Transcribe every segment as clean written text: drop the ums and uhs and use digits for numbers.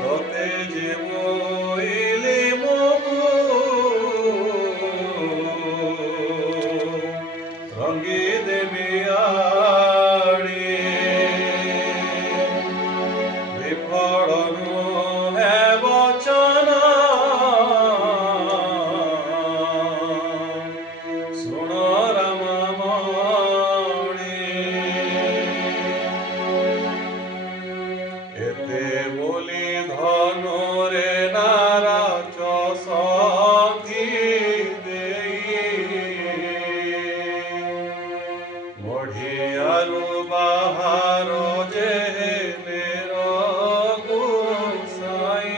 তোতে যে বইলে মগু রঙ্গি দেবী আড়ি বিফলনু হে বচন শুণ রামমণি এতে বলি ধনুরে নারাচ সখী দেই মঢ়িয়ারু বাହାର জেলের গোসাই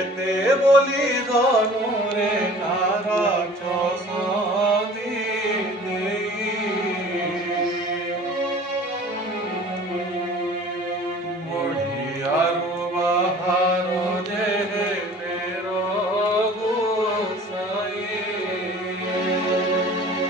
এতে বলি ধনুরে নারাচ সখী